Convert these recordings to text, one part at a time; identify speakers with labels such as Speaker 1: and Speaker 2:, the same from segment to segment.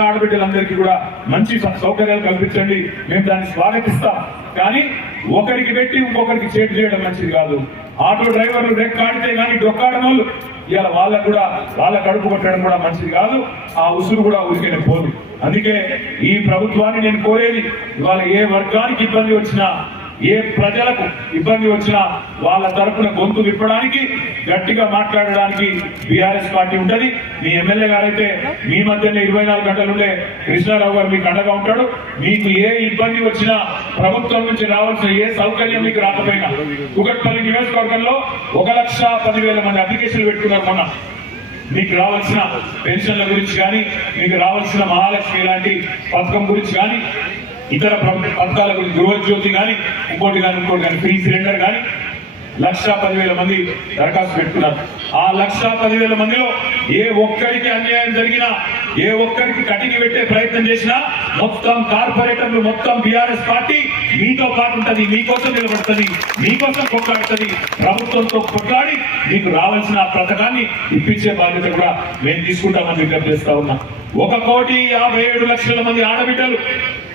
Speaker 1: ఆడబిడ్డలందరికీ కూడా మంచి సౌకర్యాలు కల్పించండి. మేము దాన్ని స్వాగతిస్తాం. కానీ ఒకరికి పెట్టి ఇంకొకరికి చేటు చేయడం మంచిది కాదు. ఆటో డ్రైవర్లు రెక్కాడితే కానీ డొక్కాడడం వాళ్ళు ఇవాళ వాళ్ళకు కూడా వాళ్ళ కడుపు కొట్టడం కూడా మంచిది కాదు. ఆ ఉసురు కూడా ఉరికిన పోదు. అందుకే ఈ ప్రభుత్వాన్ని నేను కోరేది ఇవాళ ఏ వర్గానికి ఇబ్బంది వచ్చినా ఏ ప్రజలకు ఇబ్బంది వచ్చినా వాళ్ళ తరపున గొంతు విప్పడానికి గట్టిగా మాట్లాడడానికి బీఆర్ఎస్ పార్టీ ఉంటుంది. మీ ఎమ్మెల్యే గారైతే మీ మధ్యనే ఇరవై నాలుగు గంటలుండే కృష్ణారావు గారు మీకు అండగా ఉంటాడు. మీకు ఏ ఇబ్బంది వచ్చినా ప్రభుత్వం నుంచి రావాల్సిన ఏ సౌకర్యం మీకు రాకపోయినా కుగట్పల్లి నియోజకవర్గంలో ఒక లక్ష పదివేల మంది అప్లికేషన్లు పెట్టుకున్నారు మొన్న. మీకు రావాల్సిన పెన్షన్ల గురించి కానీ మీకు రావాల్సిన మహాలక్ష్మి లాంటి పథకం గురించి కానీ ఇతర ప్ర- పథకాల గురించి గృహజ్యోతి కానీ ఇంకోటి కానీ ఇంకోటి కానీ ఫ్రీ సిలిండర్ కానీ లక్ష పదివేల మంది దరఖాస్తు పెట్టుకున్నారు. ఆ లక్ష పదివేల మందిలో ఏ ఒక్కరికి అన్యాయం జరిగినా ఏ ఒక్కరికి కటికి పెట్టే ప్రయత్నం చేసినా మొత్తం కార్పొరేటర్లు మొత్తం బీఆర్ఎస్ పార్టీ మీతో పాటు ఉంటుంది మీకోసం నిలబడుతుంది మీకోసం కొట్లాడుతుంది. ప్రభుత్వంతో కొట్లాడి మీకు రావాల్సిన పథకాన్ని ఇప్పించే బాధ్యత కూడా మేము తీసుకుంటామని విజ్ఞప్తి చేస్తా ఉన్నాం. ఒక కోటి యాభై ఏడు లక్షల మంది ఆడబిడ్డలు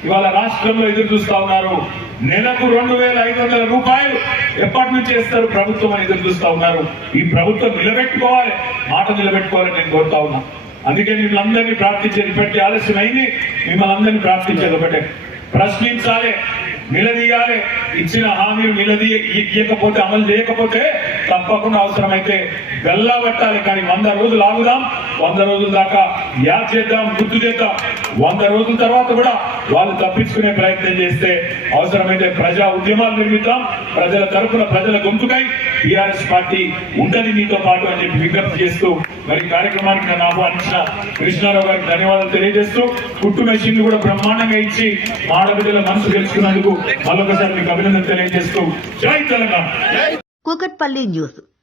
Speaker 1: ఇవాళ రాష్ట్రంలో ఎదురు చూస్తా ఉన్నారు. నెలకు రెండు వేల ఐదు వందల రూపాయలు ఎప్పటి నుంచి చేస్తారు ప్రభుత్వం అని ఎదురు చూస్తా ఉన్నారు. ఈ ప్రభుత్వం నిలబెట్టుకోవాలి. మాట నిలబెట్టుకోవాలని నేను కోరుతా ఉన్నా. అందుకే మిమ్మల్ని అందరినీ ప్రార్థించేది ఇప్పటికీ ఆలస్యం అయింది. మిమ్మల్ని అందరినీ ప్రార్థించేది ఒకటే. ప్రశ్నించాలి నిలదీయాలి. ఇచ్చిన హామీలు నిలదీ ఇవ్వకపోతే అమలు చేయకపోతే తప్పకుండా అవసరమైతే గల్లా పెట్టాలి కానీ వంద రోజులు ఆగుదాం. వంద రోజుల దాకా యాద్ చేద్దాం గుర్తు చేద్దాం. వంద రోజుల తర్వాత కూడా వాళ్ళు తప్పించుకునే ప్రయత్నం చేస్తే అవసరమైతే ప్రజా ఉద్యమాలు నిర్మిద్దాం. ప్రజల తరపున ప్రజల గొంతుకై టీఆర్ఎస్ పార్టీ ఉంటది మీతో పాటు అని చెప్పి విజ్ఞప్తి చేస్తూ మరి కార్యక్రమానికి నన్ను ఆహ్వానించిన కృష్ణారావు గారికి ధన్యవాదాలు తెలియజేస్తూ కుట్టు మెషిన్లు కూడా బ్రహ్మాండంగా ఇచ్చి ఆడబిడ్డల మనసు గెలుచుకున్నందుకు మరొకసారి మీకు అభినందన తెలియజేస్తూ జై తెలంగాణ.
Speaker 2: కూకట్పల్లి న్యూస్.